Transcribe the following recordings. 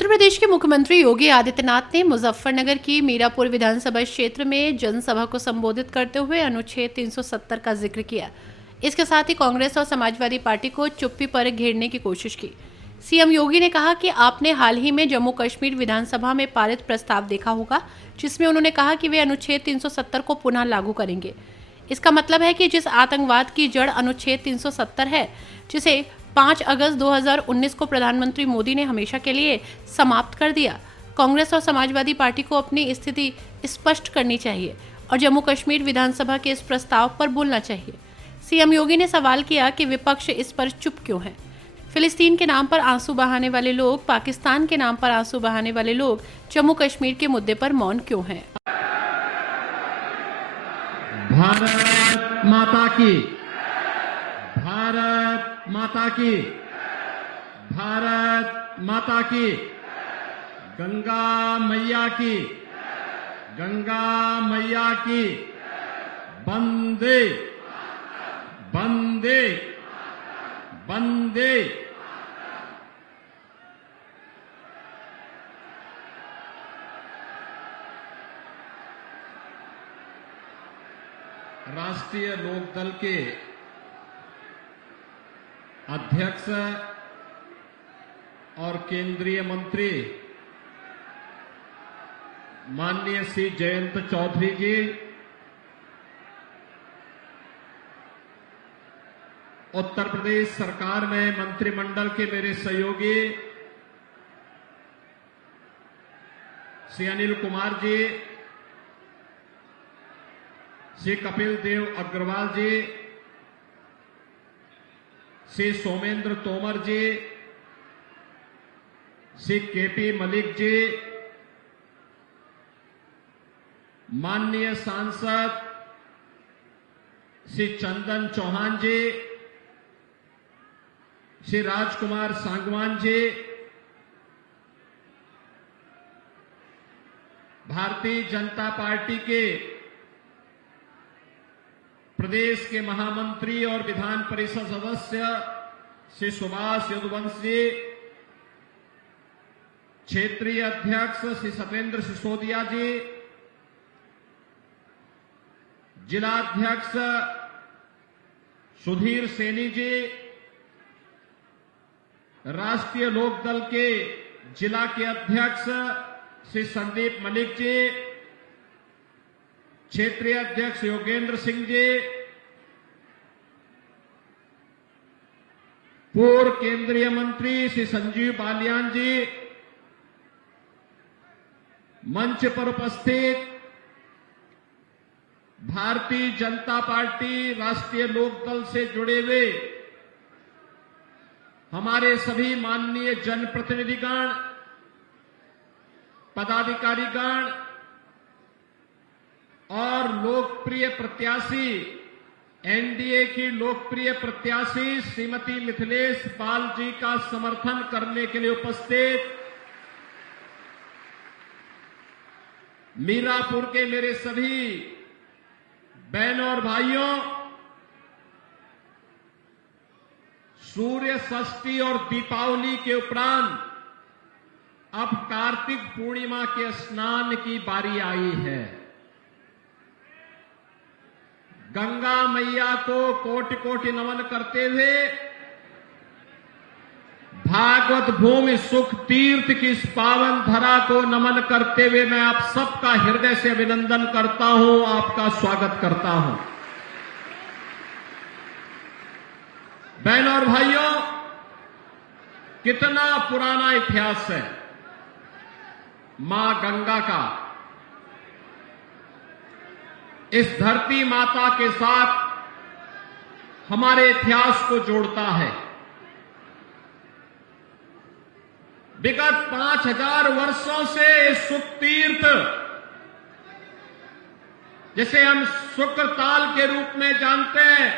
उत्तर प्रदेश के मुख्यमंत्री योगी आदित्यनाथ ने मुजफ्फरनगर की मीरापुर विधानसभा क्षेत्र में जनसभा को संबोधित करते हुए अनुच्छेद 370 का जिक्र किया। इसके साथ ही कांग्रेस और समाजवादी पार्टी को चुप्पी पर घेरने की कोशिश की। सीएम योगी ने कहा कि आपने हाल ही में जम्मू कश्मीर विधानसभा में पारित प्रस्ताव देखा होगा, जिसमें उन्होंने कहा कि वे अनुच्छेद 370 को पुनः लागू करेंगे। इसका मतलब है कि जिस आतंकवाद की जड़ अनुच्छेद 370 है, जिसे 5 अगस्त 2019 को प्रधानमंत्री मोदी ने हमेशा के लिए समाप्त कर दिया, कांग्रेस और समाजवादी पार्टी को अपनी स्थिति स्पष्ट करनी चाहिए और जम्मू कश्मीर विधानसभा के इस प्रस्ताव पर बोलना चाहिए। सीएम योगी ने सवाल किया कि विपक्ष इस पर चुप क्यों है। फिलिस्तीन के नाम पर आंसू बहाने वाले लोग, पाकिस्तान के नाम पर आंसू बहाने वाले लोग जम्मू कश्मीर के मुद्दे पर मौन क्यों हैं? भारत माता की, भारत माता की, भारत माता की, गंगा मैया की, गंगा मैया की, वंदे वंदे वंदे। राष्ट्रीय लोकदल के अध्यक्ष और केंद्रीय मंत्री माननीय श्री जयंत चौधरी जी, उत्तर प्रदेश सरकार में मंत्रिमंडल के मेरे सहयोगी श्री अनिल कुमार जी, श्री कपिल देव अग्रवाल जी, श्री सोमेंद्र तोमर जी, श्री केपी मलिक जी, माननीय सांसद श्री चंदन चौहान जी, श्री राजकुमार सांगवान जी, भारतीय जनता पार्टी के प्रदेश के महामंत्री और विधान परिषद सदस्य श्री सुभाष यदुवंशी, क्षेत्रीय अध्यक्ष श्री सत्येंद्र सिसोदिया जी, जिलाध्यक्ष सुधीर सैनी जी, राष्ट्रीय लोकदल के जिला के अध्यक्ष श्री संदीप मलिक जी, क्षेत्रीय अध्यक्ष योगेंद्र सिंह जी, पूर्व केंद्रीय मंत्री श्री संजीव बालियान जी, मंच पर उपस्थित भारतीय जनता पार्टी राष्ट्रीय लोकदल से जुड़े हुए हमारे सभी माननीय जनप्रतिनिधिगण, पदाधिकारीगण और लोकप्रिय प्रत्याशी, एनडीए की लोकप्रिय प्रत्याशी श्रीमती मिथिलेश पाल जी का समर्थन करने के लिए उपस्थित मीरापुर के मेरे सभी बहनों और भाइयों, सूर्य षष्ठी और दीपावली के उपरांत अब कार्तिक पूर्णिमा के स्नान की बारी आई है। गंगा मैया को कोटि कोटि नमन करते हुए भागवत भूमि सुख तीर्थ की इस पावन धरा को नमन करते हुए मैं आप सबका हृदय से अभिनंदन करता हूं, आपका स्वागत करता हूं। बहनों और भाइयों, कितना पुराना इतिहास है मां गंगा का। इस धरती माता के साथ हमारे इतिहास को जोड़ता है। विगत 5000 वर्षों से सुख तीर्थ, जिसे हम शुक्रताल के रूप में जानते हैं,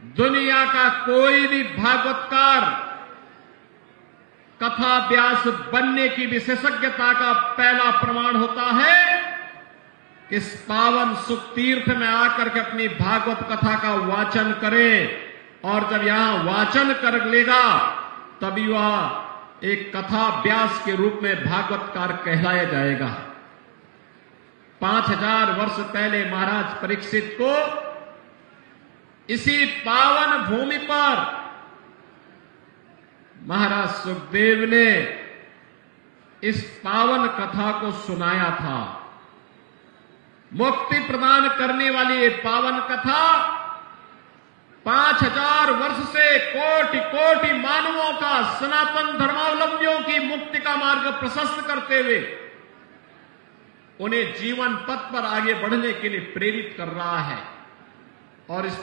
दुनिया का कोई भी भागवतकार कथा व्यास बनने की विशेषज्ञता का पहला प्रमाण होता है कि इस पावन सुख तीर्थ में आकर के अपनी भागवत कथा का वाचन करे, और जब यहां वाचन कर लेगा तभी वह एक कथा व्यास के रूप में भागवतकार कहलाया जाएगा। 5000 वर्ष पहले महाराज परीक्षित को इसी पावन भूमि पर महाराज सुखदेव ने इस पावन कथा को सुनाया था। मुक्ति प्रदान करने वाली ये पावन कथा 5000 वर्ष से कोटि कोटि मानवों का, सनातन धर्मावलंबियों की मुक्ति का मार्ग प्रशस्त करते हुए उन्हें जीवन पथ पर आगे बढ़ने के लिए प्रेरित कर रहा है। और इस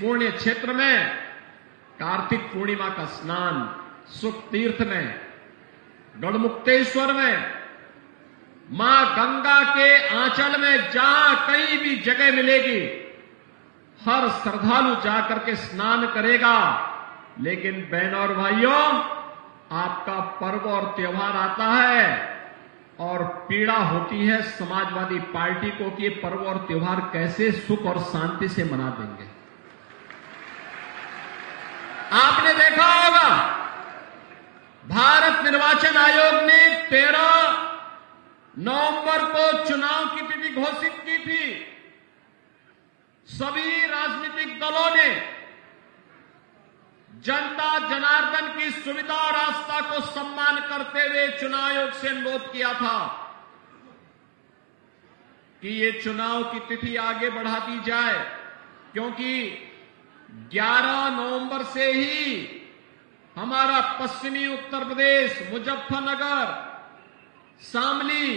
पुण्य क्षेत्र में कार्तिक पूर्णिमा का स्नान सुख तीर्थ में, गढ़मुक्तेश्वर में, मां गंगा के आंचल में जहां कहीं भी जगह मिलेगी हर श्रद्धालु जाकर के स्नान करेगा। लेकिन बहनों और भाइयों, आपका पर्व और त्योहार आता है और पीड़ा होती है समाजवादी पार्टी को कि ये पर्व और त्योहार कैसे सुख और शांति से मना देंगे। आपने देखा होगा भारत निर्वाचन आयोग ने 13 नवंबर को चुनाव की तिथि घोषित की थी। सभी राजनीतिक दलों ने जनता जनार्दन की सुविधा और आस्था को सम्मान करते हुए चुनाव आयोग से अनुरोध किया था कि ये चुनाव की तिथि आगे बढ़ा दी जाए, क्योंकि 11 नवंबर से ही हमारा पश्चिमी उत्तर प्रदेश, मुजफ्फरनगर, शामली,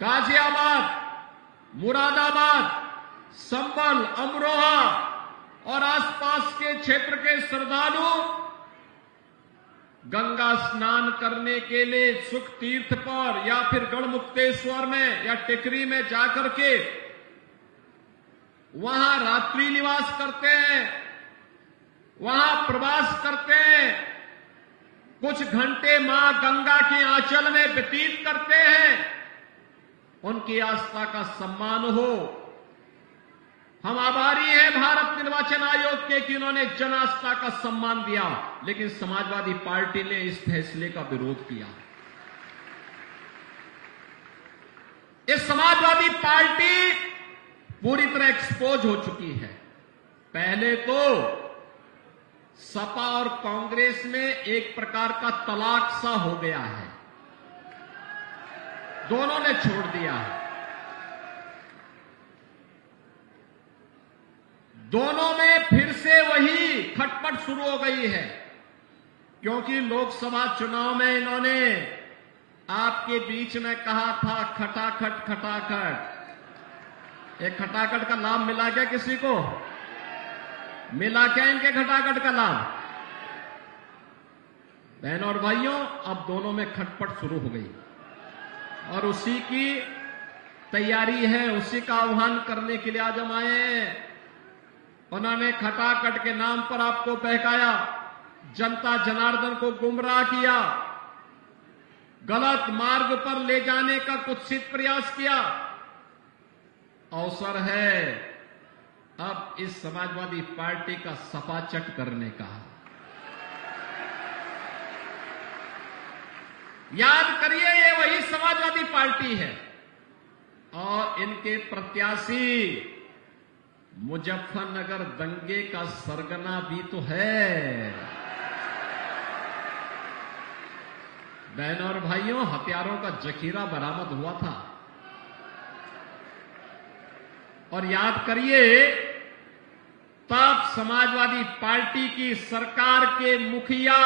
गाजियाबाद, मुरादाबाद, संभल, अमरोहा और आसपास के क्षेत्र के श्रद्धालु गंगा स्नान करने के लिए सुख तीर्थ पर या फिर गढ़मुक्तेश्वर में या टिकरी में जाकर के वहां रात्रि निवास करते हैं, वहां प्रवास करते हैं, कुछ घंटे मां गंगा के आंचल में व्यतीत करते हैं। उनकी आस्था का सम्मान हो। हम आभारी हैं भारत निर्वाचन आयोग के कि उन्होंने जन आस्था का सम्मान दिया, लेकिन समाजवादी पार्टी ने इस फैसले का विरोध किया। ये समाजवादी पार्टी पूरी तरह एक्सपोज हो चुकी है। पहले तो सपा और कांग्रेस में एक प्रकार का तलाक सा हो गया है, दोनों ने छोड़ दिया है। दोनों में फिर से वही खटपट शुरू हो गई है, क्योंकि लोकसभा चुनाव में इन्होंने आपके बीच में कहा था खटाखट खटाखट। एक खटाखट का लाभ मिला क्या किसी को? मिला क्या इनके खटाखट का लाभ? बहनों और भाइयों, अब दोनों में खटपट शुरू हो गई और उसी की तैयारी है, उसी का आह्वान करने के लिए आज हम आए हैं। उन्होंने खटाखट के नाम पर आपको बहकाया, जनता जनार्दन को गुमराह किया, गलत मार्ग पर ले जाने का कुत्सित प्रयास किया। अवसर है अब इस समाजवादी पार्टी का सफाचट करने का। याद करिए, ये वही समाजवादी पार्टी है और इनके प्रत्याशी मुजफ्फरनगर दंगे का सरगना भी तो है। बहनों और भाइयों, हथियारों का जखीरा बरामद हुआ था और याद करिए, तब समाजवादी पार्टी की सरकार के मुखिया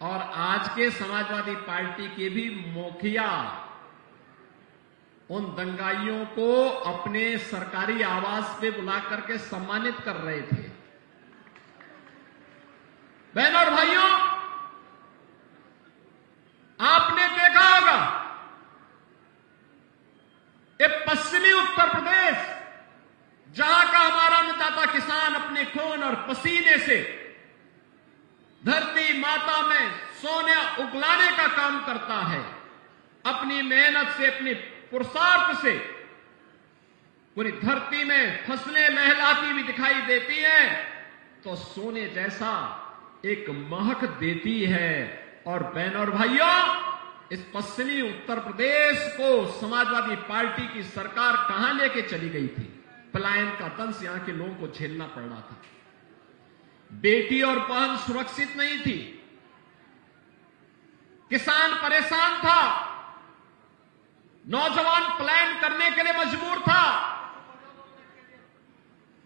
और आज के समाजवादी पार्टी के भी मुखिया उन दंगाइयों को अपने सरकारी आवास पे बुला करके सम्मानित कर रहे थे। बहनों और भाइयों, आपने देखा होगा ये पश्चिमी उत्तर प्रदेश, जहां का हमारा अन्नदाता किसान अपने खून और पसीने से धरती माता में सोना उगलाने का काम करता है, अपनी मेहनत से, अपनी पुरुषार्थ से पूरी धरती में फसलें लहलाती हुई दिखाई देती हैं, तो सोने जैसा एक महक देती है। और बहनों और भाइयों, इस पश्चिमी उत्तर प्रदेश को समाजवादी पार्टी की सरकार कहां लेके चली गई थी? पलायन का दंश यहां के लोगों को झेलना पड़ रहा था। बेटी और बहन सुरक्षित नहीं थी, किसान परेशान था, नौजवान पलायन करने के लिए मजबूर था,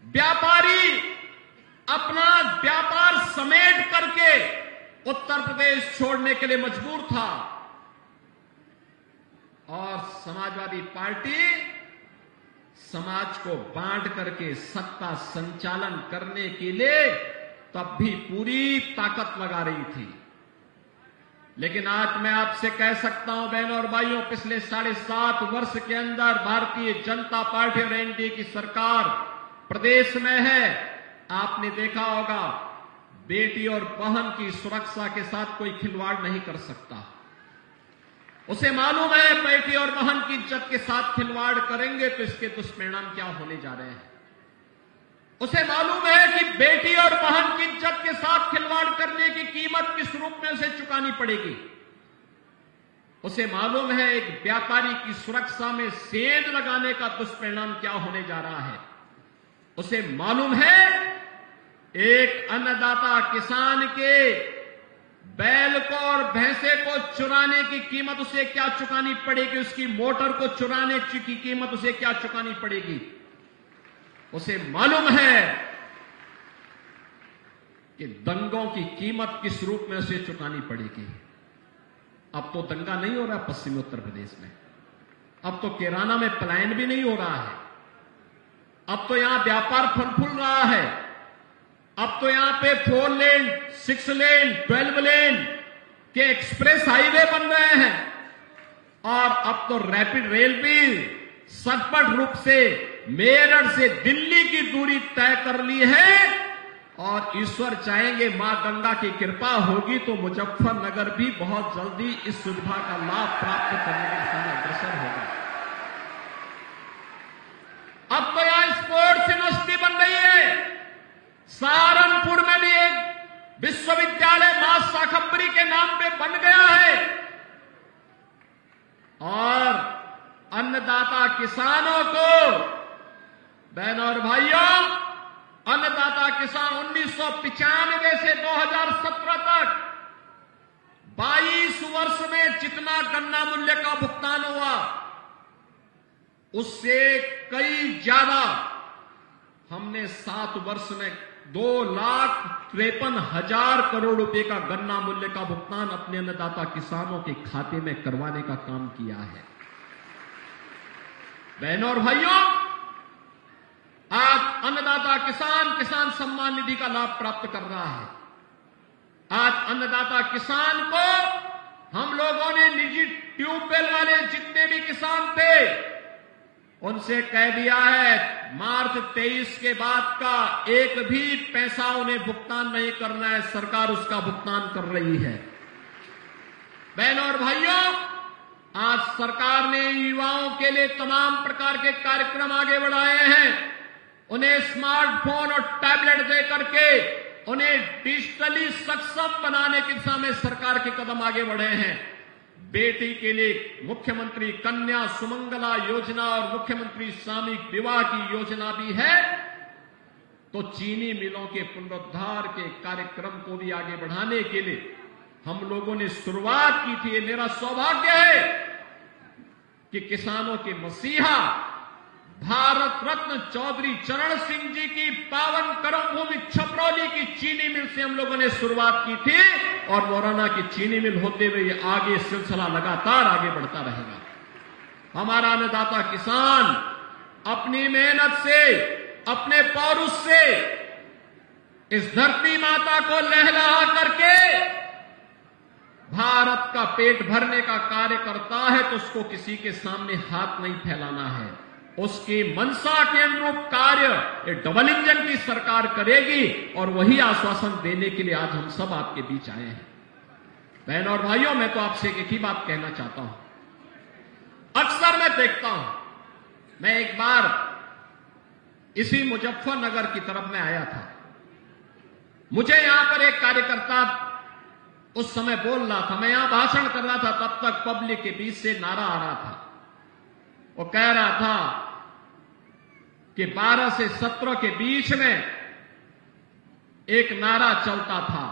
व्यापारी अपना व्यापार समेट करके उत्तर प्रदेश छोड़ने के लिए मजबूर था। और समाजवादी पार्टी समाज को बांट करके सत्ता संचालन करने के लिए तब भी पूरी ताकत लगा रही थी। लेकिन आज मैं आपसे कह सकता हूं बहनों और भाइयों, पिछले 7.5 वर्ष के अंदर भारतीय जनता पार्टी और एनडीए की सरकार प्रदेश में है। आपने देखा होगा, बेटी और बहन की सुरक्षा के साथ कोई खिलवाड़ नहीं कर सकता। उसे मालूम है बेटी और बहन की इज्जत के साथ खिलवाड़ करेंगे तो इसके दुष्परिणाम क्या होने जा रहे हैं। उसे मालूम है कि बेटी और बहन की इज्जत के साथ खिलवाड़ करने की कीमत किस रूप में उसे चुकानी पड़ेगी। उसे मालूम है एक व्यापारी की सुरक्षा में सेंध लगाने का दुष्परिणाम क्या होने जा रहा है। उसे मालूम है एक अन्नदाता किसान के बैल को और भैंसे को चुराने की कीमत उसे क्या चुकानी पड़ेगी, उसकी मोटर को चुराने की कीमत उसे क्या चुकानी पड़ेगी। उसे मालूम है कि दंगों की कीमत किस रूप में उसे चुकानी पड़ेगी। अब तो दंगा नहीं हो रहा पश्चिमी उत्तर प्रदेश में, अब तो किराना में पलायन भी नहीं हो रहा है, अब तो यहां व्यापार फल फूल रहा है, अब तो यहां पे 4 लेन, 6 लेन, 12 लेन के एक्सप्रेस हाईवे बन रहे हैं। और अब तो रैपिड रेल भी सचपट रूप से मेरठ से दिल्ली की दूरी तय कर ली है। और ईश्वर चाहेंगे, मां गंगा की कृपा होगी तो मुजफ्फरनगर भी बहुत जल्दी इस सुविधा का लाभ प्राप्त करने की दिशा में अग्रसर होगा। अब तो यहां स्पोर्ट्स यूनिवर्सिटी बन रही है। सहारनपुर में भी एक विश्वविद्यालय मां शाकंभरी के नाम पे बन गया है। और अन्नदाता किसानों को, बहनों और भाइयों, अन्नदाता किसान 1995 से 2017 तक 22 वर्ष में जितना गन्ना मूल्य का भुगतान हुआ उससे कई ज्यादा हमने 7 वर्ष में 2,53,000 करोड़ रुपए का गन्ना मूल्य का भुगतान अपने अन्नदाता किसानों के खाते में करवाने का काम किया है। बहनों और भाइयों, आज अन्नदाता किसान सम्मान निधि का लाभ प्राप्त कर रहा है। आज अन्नदाता किसान को हम लोगों ने निजी ट्यूबवेल वाले जितने भी किसान थे उनसे कह दिया है मार्च 23 के बाद का एक भी पैसा उन्हें भुगतान नहीं करना है, सरकार उसका भुगतान कर रही है। बहनों और भाइयों, आज सरकार ने युवाओं के लिए तमाम प्रकार के कार्यक्रम आगे बढ़ाए हैं। उन्हें स्मार्टफोन और टैबलेट दे करके उन्हें डिजिटली सक्षम बनाने की दिशा में सरकार के कदम आगे बढ़े हैं। बेटी के लिए मुख्यमंत्री कन्या सुमंगला योजना और मुख्यमंत्री सामूहिक विवाह की योजना भी है। तो चीनी मिलों के पुनरुद्धार के कार्यक्रम को भी आगे बढ़ाने के लिए हम लोगों ने शुरुआत की थी। ये मेरा सौभाग्य है कि किसानों के मसीहा भारत रत्न चौधरी चरण सिंह जी की पावन कर्मभूमि छपरौली की चीनी मिल से हम लोगों ने शुरुआत की थी और मोराना की चीनी मिल होते हुए ये आगे सिलसिला लगातार आगे बढ़ता रहेगा। हमारा अन्नदाता किसान अपनी मेहनत से, अपने पौरुष से इस धरती माता को लहलहा करके भारत का पेट भरने का कार्य करता है तो उसको किसी के सामने हाथ नहीं फैलाना है। उसकी मंशा के अनुरूप कार्य ये डबल इंजन की सरकार करेगी और वही आश्वासन देने के लिए आज हम सब आपके बीच आए हैं। बहनों और भाइयों, मैं तो आपसे एक ही बात कहना चाहता हूं। अक्सर मैं देखता हूं, मैं एक बार इसी मुजफ्फरनगर की तरफ में आया था मुझे यहां पर एक कार्यकर्ता उस समय बोल रहा था, मैं यहां भाषण कर रहा था, तब तक पब्लिक के बीच से नारा आ रहा था। वो कह रहा था कि 12 से 17 के बीच में एक नारा चलता था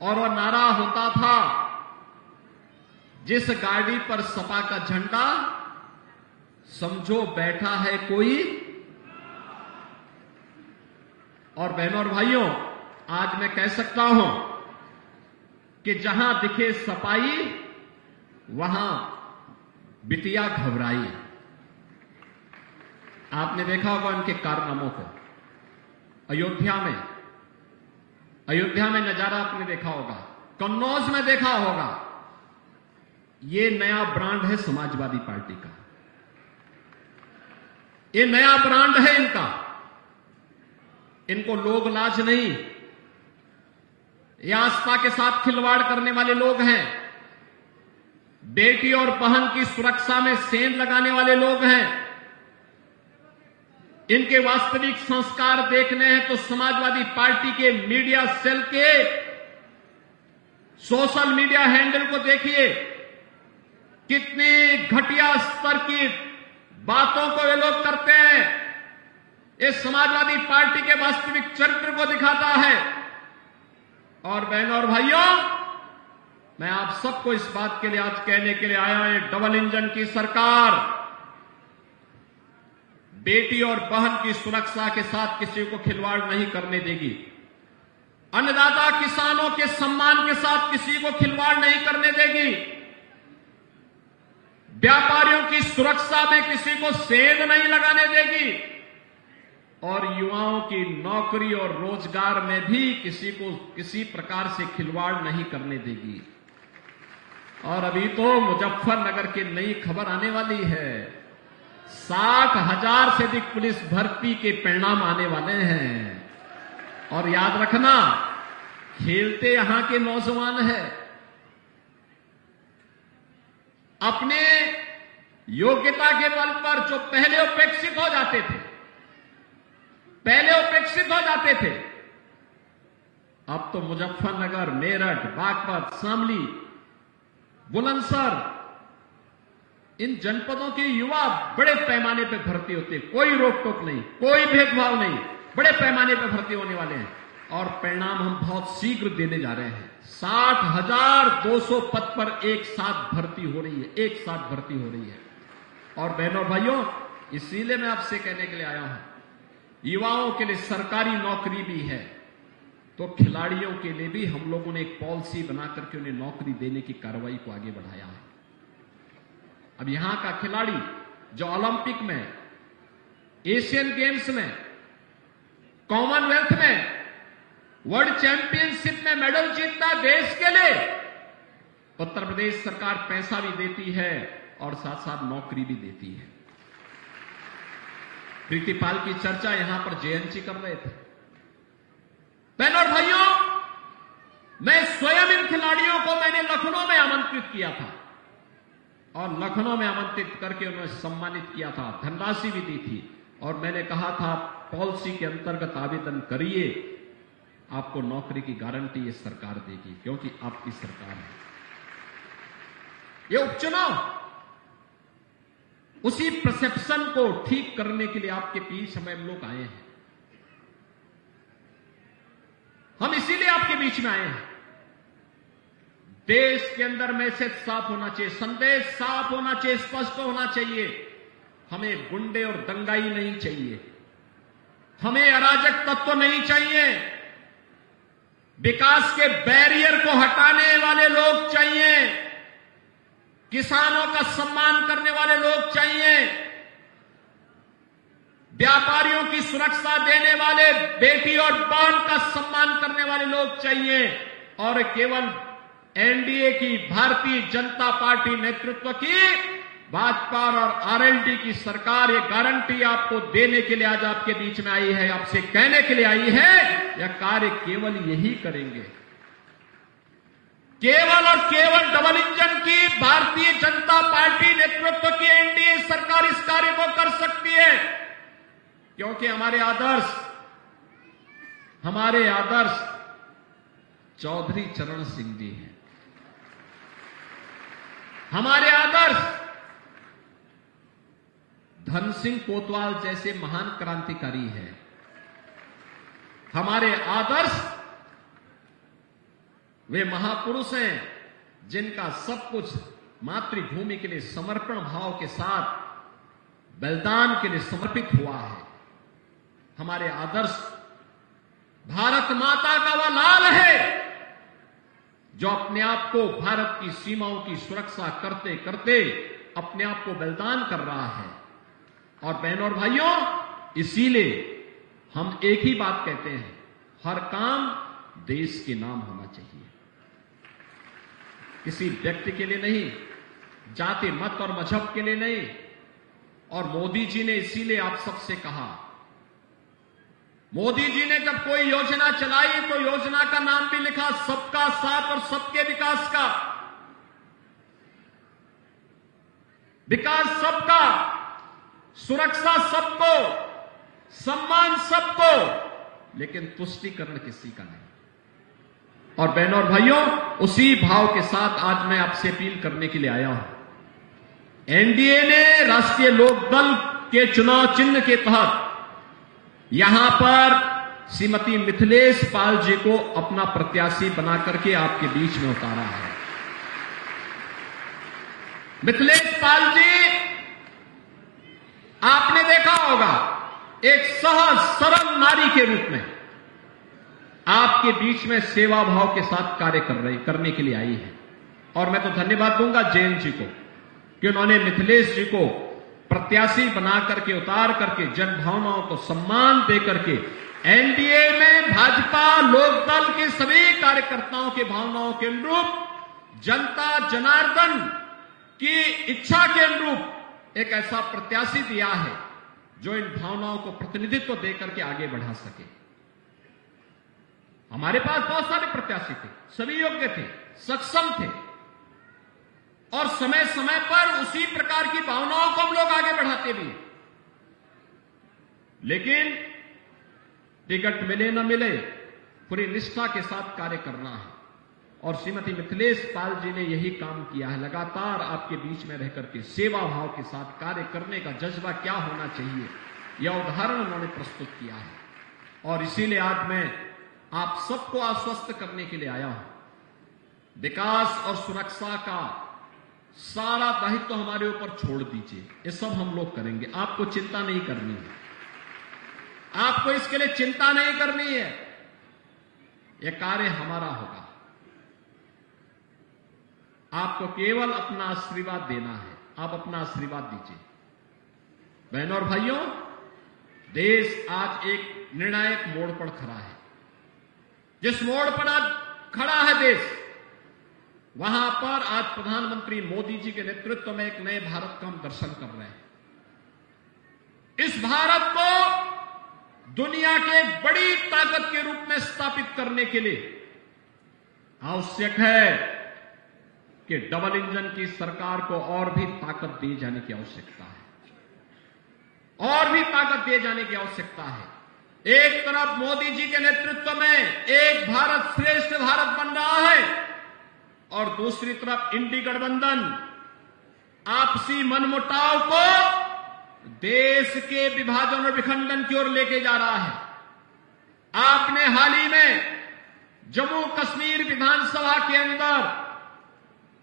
और वो नारा होता था, जिस गाड़ी पर सपा का झंडा समझो बैठा है कोई। और बहनों और भाइयों, आज मैं कह सकता हूं कि जहां दिखे सपाई वहां बिटिया घबराई। आपने देखा होगा उनके कारनामों को। अयोध्या में नजारा आपने देखा होगा, कन्नौज में देखा होगा। ये नया ब्रांड है समाजवादी पार्टी का, ये नया ब्रांड है इनका। इनको लोग लाज नहीं, ये आस्था के साथ खिलवाड़ करने वाले लोग हैं, बेटी और बहन की सुरक्षा में सेंध लगाने वाले लोग हैं। इनके वास्तविक संस्कार देखने हैं तो समाजवादी पार्टी के मीडिया सेल के सोशल मीडिया हैंडल को देखिए, कितनी घटिया स्तर की बातों को ये लोग करते हैं। ये समाजवादी पार्टी के वास्तविक चरित्र को दिखाता है। और बहनों और भाइयों, मैं आप सबको इस बात के लिए आज कहने के लिए आया हूं, डबल इंजन की सरकार बेटी और बहन की सुरक्षा के साथ किसी को खिलवाड़ नहीं करने देगी। अन्नदाता किसानों के सम्मान के साथ किसी को खिलवाड़ नहीं करने देगी। व्यापारियों की सुरक्षा में किसी को सेंध नहीं लगाने देगी। और युवाओं की नौकरी और रोजगार में भी किसी को किसी प्रकार से खिलवाड़ नहीं करने देगी। और अभी तो मुजफ्फरनगर की नई खबर आने वाली है, 60,000 से अधिक पुलिस भर्ती के परिणाम आने वाले हैं। और याद रखना, खेलते यहां के नौजवान हैं। अपने योग्यता के बल पर जो पहले उपेक्षित हो जाते थे, अब तो मुजफ्फरनगर, मेरठ, बागपत, शामली, बुलंदशहर, इन जनपदों के युवा बड़े पैमाने पर भर्ती होते, कोई रोक टोक नहीं, कोई भेदभाव नहीं, बड़े पैमाने पर भर्ती होने वाले हैं। और परिणाम हम बहुत शीघ्र देने जा रहे हैं। 60,200 पद पर एक साथ भर्ती हो रही है। और बहनों भाइयों, इसीलिए मैं आपसे कहने के लिए आया हूं, युवाओं के लिए सरकारी नौकरी भी है, तो खिलाड़ियों के लिए भी हम लोगों ने एक पॉलिसी बनाकर के उन्हें नौकरी देने की कार्रवाई को आगे बढ़ाया है। अब यहां का खिलाड़ी जो ओलंपिक में, एशियन गेम्स में, कॉमनवेल्थ में, वर्ल्ड चैंपियनशिप में मेडल जीतता है देश के लिए, उत्तर प्रदेश सरकार पैसा भी देती है और साथ साथ नौकरी भी देती है। प्रीतिपाल की चर्चा यहां पर जेएनसी कर रहे थे। बहनों और भाइयों, मैं स्वयं इन खिलाड़ियों को मैंने लखनऊ में आमंत्रित किया था और लखनऊ में आमंत्रित करके उन्हें सम्मानित किया था, धनराशि भी दी थी। और मैंने कहा था, पॉलिसी के अंतर्गत आवेदन करिए, आपको नौकरी की गारंटी ये सरकार देगी, क्योंकि आपकी सरकार है। ये उपचुनाव उसी परसेप्शन को ठीक करने के लिए आपके बीच हम लोग आए हैं। हम इसीलिए आपके बीच में आए हैं। देश के अंदर मैसेज साफ होना चाहिए, संदेश साफ होना चाहिए, स्पष्ट होना चाहिए। हमें गुंडे और दंगाई नहीं चाहिए, हमें अराजक तत्व नहीं चाहिए, विकास के बैरियर को हटाने वाले लोग चाहिए, किसानों का सम्मान करने वाले लोग चाहिए, व्यापारियों की सुरक्षा देने वाले, बेटी और बहन का सम्मान करने वाले लोग चाहिए। और केवल एनडीए की, भारतीय जनता पार्टी नेतृत्व की, भाजपा और आरएलडी की सरकार ये गारंटी आपको देने के लिए आज आपके बीच में आई है, आपसे कहने के लिए आई है, यह कार्य केवल यही करेंगे। केवल और केवल डबल इंजन की भारतीय जनता पार्टी नेतृत्व की एनडीए सरकार इस कार्य को कर सकती है, क्योंकि हमारे आदर्श, हमारे आदर्श चौधरी चरण सिंह जी हैं। हमारे आदर्श धन सिंह कोतवाल जैसे महान क्रांतिकारी हैं। हमारे आदर्श वे महापुरुष हैं जिनका सब कुछ मातृभूमि के लिए समर्पण भाव के साथ बलिदान के लिए समर्पित हुआ है। हमारे आदर्श भारत माता का वह लाल है जो अपने आप को भारत की सीमाओं की सुरक्षा करते करते अपने आप को बलिदान कर रहा है। और बहनों और भाइयों, इसीलिए हम एक ही बात कहते हैं, हर काम देश के नाम होना चाहिए, किसी व्यक्ति के लिए नहीं, जाति मत और मजहब के लिए नहीं। और मोदी जी ने इसीलिए आप सबसे कहा, मोदी जी ने जब कोई योजना चलाई तो योजना का नाम भी लिखा सबका साथ और सबके विकास का। विकास सबका, सुरक्षा सबको, सम्मान सबको, लेकिन तुष्टीकरण किसी का नहीं। और बहनों और भाइयों, उसी भाव के साथ आज मैं आपसे अपील करने के लिए आया हूं। एनडीए ने राष्ट्रीय लोकदल के चुनाव चिन्ह के तहत यहां पर श्रीमती मिथिलेश पाल जी को अपना प्रत्याशी बना करके आपके बीच में उतारा है। मिथिलेश पाल जी, आपने देखा होगा, एक सहज सरल नारी के रूप में आपके बीच में सेवा भाव के साथ कार्य करने के लिए आई है। और मैं तो धन्यवाद दूंगा जैन जी को कि उन्होंने मिथिलेश जी को प्रत्याशी बना करके, उतार करके, जन भावनाओं को सम्मान दे करके एनडीए में भाजपा लोकदल के सभी कार्यकर्ताओं की भावनाओं के अनुरूप, जनता जनार्दन की इच्छा के अनुरूप एक ऐसा प्रत्याशी दिया है जो इन भावनाओं को प्रतिनिधित्व देकर के आगे बढ़ा सके। हमारे पास बहुत सारे प्रत्याशी थे, सभी योग्य थे, सक्षम थे, और समय समय पर उसी प्रकार की भावनाओं को हम लोग आगे बढ़ाते भी। लेकिन टिकट मिले न मिले, पूरी निष्ठा के साथ कार्य करना है। और श्रीमती मिथिलेश पाल जी ने यही काम किया है, लगातार आपके बीच में रहकर के सेवा भाव के साथ कार्य करने का जज्बा क्या होना चाहिए, यह उदाहरण उन्होंने प्रस्तुत किया है। और इसीलिए आज मैं आप सबको आश्वस्त करने के लिए आया हूं, विकास और सुरक्षा का सारा दायित्व तो हमारे ऊपर छोड़ दीजिए, ये सब हम लोग करेंगे। आपको चिंता नहीं करनी है, आपको इसके लिए चिंता नहीं करनी है, यह कार्य हमारा होगा। आपको केवल अपना आशीर्वाद देना है, आप अपना आशीर्वाद दीजिए। बहनों और भाइयों, देश आज एक निर्णायक मोड़ पर खड़ा है। जिस मोड़ पर आज खड़ा है देश, वहां पर आज प्रधानमंत्री मोदी जी के नेतृत्व में एक नए भारत का हम दर्शन कर रहे हैं। इस भारत को दुनिया के एक बड़ी ताकत के रूप में स्थापित करने के लिए आवश्यक है कि डबल इंजन की सरकार को और भी ताकत दिए जाने की आवश्यकता है, और भी ताकत दिए जाने की आवश्यकता है। एक तरफ मोदी जी के नेतृत्व में एक भारत श्रेष्ठ भारत बन रहा है, और दूसरी तरफ इंडी गठबंधन आपसी मनमुटाव को देश के विभाजन और विखंडन की ओर लेके जा रहा है। आपने हाल ही में जम्मू कश्मीर विधानसभा के अंदर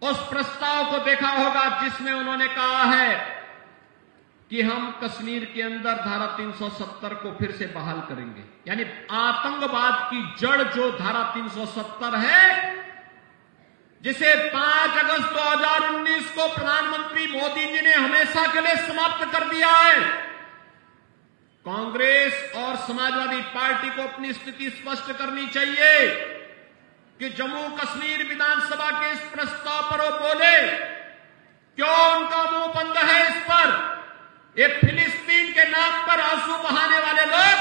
उस प्रस्ताव को देखा होगा जिसमें उन्होंने कहा है कि हम कश्मीर के अंदर धारा 370 को फिर से बहाल करेंगे। यानी आतंकवाद की जड़ जो धारा 370 है, जिसे 5 अगस्त 2019 को प्रधानमंत्री मोदी जी ने हमेशा के लिए समाप्त कर दिया है। कांग्रेस और समाजवादी पार्टी को अपनी स्थिति स्पष्ट करनी चाहिए कि जम्मू कश्मीर विधानसभा के इस प्रस्ताव पर वो बोले, क्यों उनका मुंह बंद है इस पर? ये फिलिस्तीन के नाम पर आंसू बहाने वाले लोग,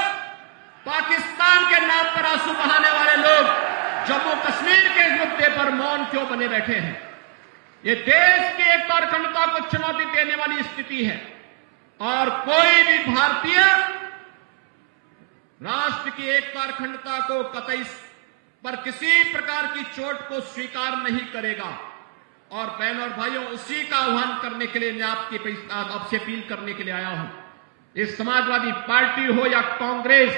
पाकिस्तान के नाम पर आंसू बहाने वाले लोग जम्मू कश्मीर के मुद्दे पर मौन क्यों बने बैठे हैं? ये देश की एकता और अखंडता को चुनौती देने वाली स्थिति है, और कोई भी भारतीय राष्ट्र की एकता और अखंडता को कतई पर किसी प्रकार की चोट को स्वीकार नहीं करेगा। और बहनों और भाइयों, उसी का आह्वान करने के लिए मैं आपसे अपील करने के लिए आया हूं। ये समाजवादी पार्टी हो या कांग्रेस,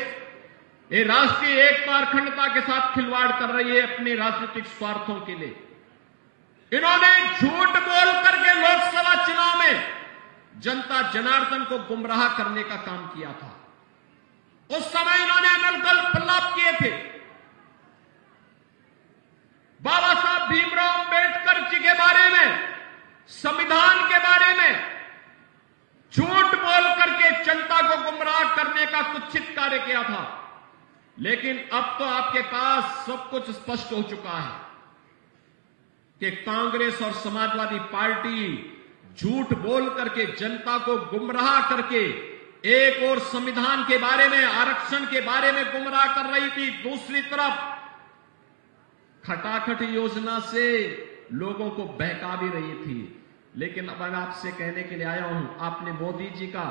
ये राष्ट्रीय एकता और अखंडता के साथ खिलवाड़ कर रही है अपने राजनीतिक स्वार्थों के लिए। इन्होंने झूठ बोल करके लोकसभा चुनाव में जनता जनार्दन को गुमराह करने का काम किया था। उस समय इन्होंने अनर्गल प्रलाप किए थे। बाबा साहब भीमराव अंबेडकर जी के बारे में, संविधान के बारे में झूठ बोल करके जनता को गुमराह करने का कुत्सित कार्य किया था। लेकिन अब तो आपके पास सब कुछ स्पष्ट हो चुका है कि कांग्रेस और समाजवादी पार्टी झूठ बोल करके जनता को गुमराह करके एक और संविधान के बारे में, आरक्षण के बारे में गुमराह कर रही थी, दूसरी तरफ खटाखट योजना से लोगों को बहका भी रही थी। लेकिन अब मैं आपसे कहने के लिए आया हूं, आपने मोदी जी का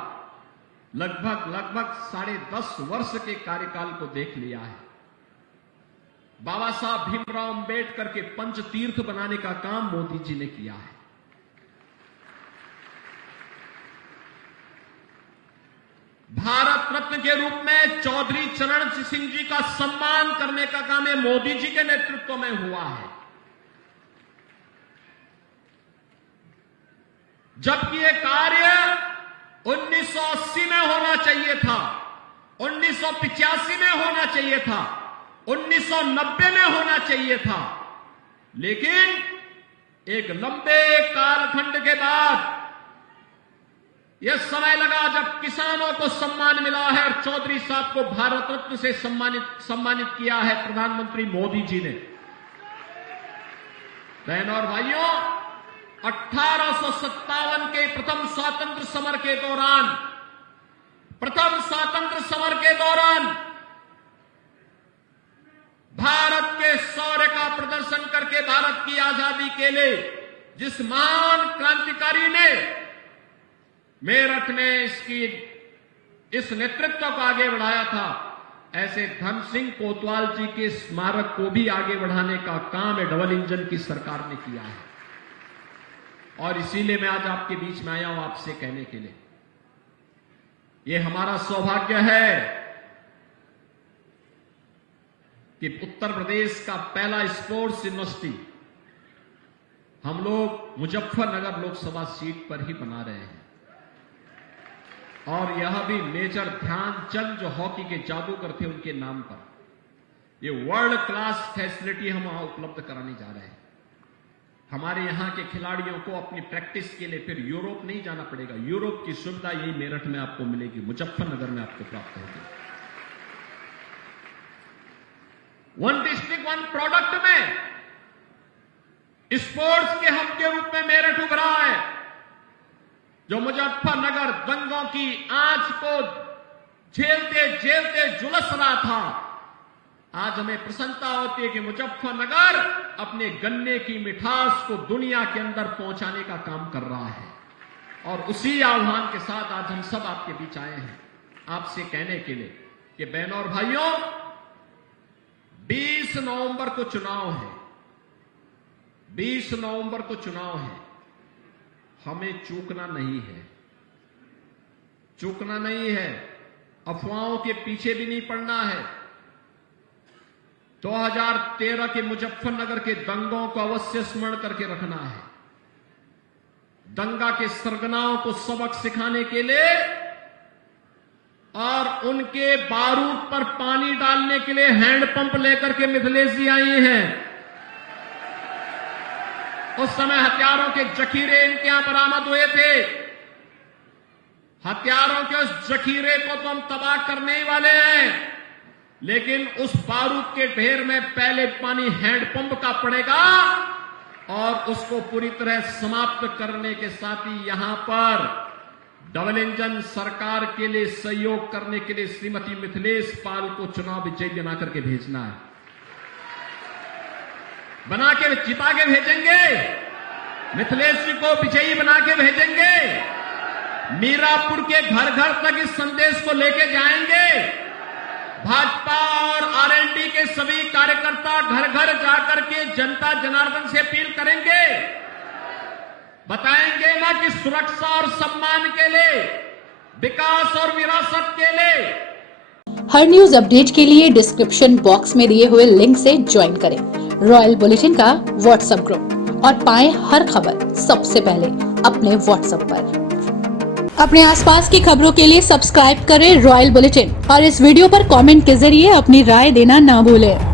लगभग 10.5 वर्ष के कार्यकाल को देख लिया है। बाबा साहब भीमराव अंबेडकर के पंच तीर्थ बनाने का काम मोदी जी ने किया है। भारत रत्न के रूप में चौधरी चरण सिंह जी का सम्मान करने का काम है मोदी जी के नेतृत्व में हुआ है। जबकि यह कार्य 1980 में होना चाहिए था, 1985 में होना चाहिए था, 1990 में होना चाहिए था। लेकिन एक लंबे कालखंड के बाद यह समय लगा जब किसानों को सम्मान मिला है और चौधरी साहब को भारत रत्न से सम्मानित किया है प्रधानमंत्री मोदी जी ने। बहनों और भाइयों, 1857 के प्रथम स्वातंत्र समर के दौरान भारत के शौर्य का प्रदर्शन करके भारत की आजादी के लिए जिस महान क्रांतिकारी ने मेरठ में इस नेतृत्व को आगे बढ़ाया था, ऐसे धन सिंह कोतवाल जी के स्मारक को भी आगे बढ़ाने का काम डबल इंजन की सरकार ने किया है। और इसीलिए मैं आज आपके बीच में आया हूं आपसे कहने के लिए, यह हमारा सौभाग्य है कि उत्तर प्रदेश का पहला स्पोर्ट्स यूनिवर्सिटी हम लोग मुजफ्फरनगर लोकसभा सीट पर ही बना रहे हैं। और यह भी मेजर ध्यानचंद जो हॉकी के जादूगर थे उनके नाम पर यह वर्ल्ड क्लास फैसिलिटी हम वहां उपलब्ध कराने जा रहे हैं। हमारे यहां के खिलाड़ियों को अपनी प्रैक्टिस के लिए फिर यूरोप नहीं जाना पड़ेगा। यूरोप की सुविधा यही मेरठ में आपको मिलेगी, मुजफ्फरनगर में आपको प्राप्त होगी। वन डिस्ट्रिक्ट वन प्रोडक्ट में स्पोर्ट्स के हब के रूप में मेरठ उभरा है। जो मुजफ्फरनगर दंगों की आंच को झेलते झेलते झुलस रहा था, आज हमें प्रसन्नता होती है कि मुजफ्फरनगर अपने गन्ने की मिठास को दुनिया के अंदर पहुंचाने का काम कर रहा है। और उसी आह्वान के साथ आज हम सब आपके बीच आए हैं आपसे कहने के लिए कि बहनों और भाइयों, 20 नवंबर को चुनाव है, 20 नवंबर को चुनाव है। हमें चूकना नहीं है, चूकना नहीं है, अफवाहों के पीछे भी नहीं पड़ना है। 2013 के मुजफ्फरनगर के दंगों को अवश्य स्मरण करके रखना है। दंगा के सरगनाओं को सबक सिखाने के लिए और उनके बारूद पर पानी डालने के लिए हैंडपंप लेकर के मिथिलेश जी आई हैं। उस समय हथियारों के जखीरे इनके यहां बरामद हुए थे। हथियारों के उस जखीरे को तो हम तबाह करने ही वाले हैं, लेकिन उस बारूद के ढेर में पहले पानी हैंडपंप का पड़ेगा और उसको पूरी तरह समाप्त करने के साथ ही यहां पर डबल इंजन सरकार के लिए सहयोग करने के लिए श्रीमती मिथिलेश पाल को चुनाव विजयी बना करके भेजना है। बना के जिता के भेजेंगे, मिथिलेश जी को विजयी बना के भेजेंगे। मीरापुर के घर घर तक इस संदेश को लेके जाएंगे। भाजपा और आरएलडी के सभी कार्यकर्ता घर घर जाकर के जनता जनार्दन से अपील करेंगे, बताएंगे ना कि सुरक्षा और सम्मान के लिए, विकास और विरासत के लिए। हर न्यूज अपडेट के लिए डिस्क्रिप्शन बॉक्स में दिए हुए लिंक से ज्वाइन करें रॉयल बुलेटिन का व्हाट्सएप ग्रुप और पाएं हर खबर सबसे पहले अपने व्हाट्सएप पर। अपने आसपास की खबरों के लिए सब्सक्राइब करें रॉयल बुलेटिन और इस वीडियो पर कमेंट के जरिए अपनी राय देना ना भूलें।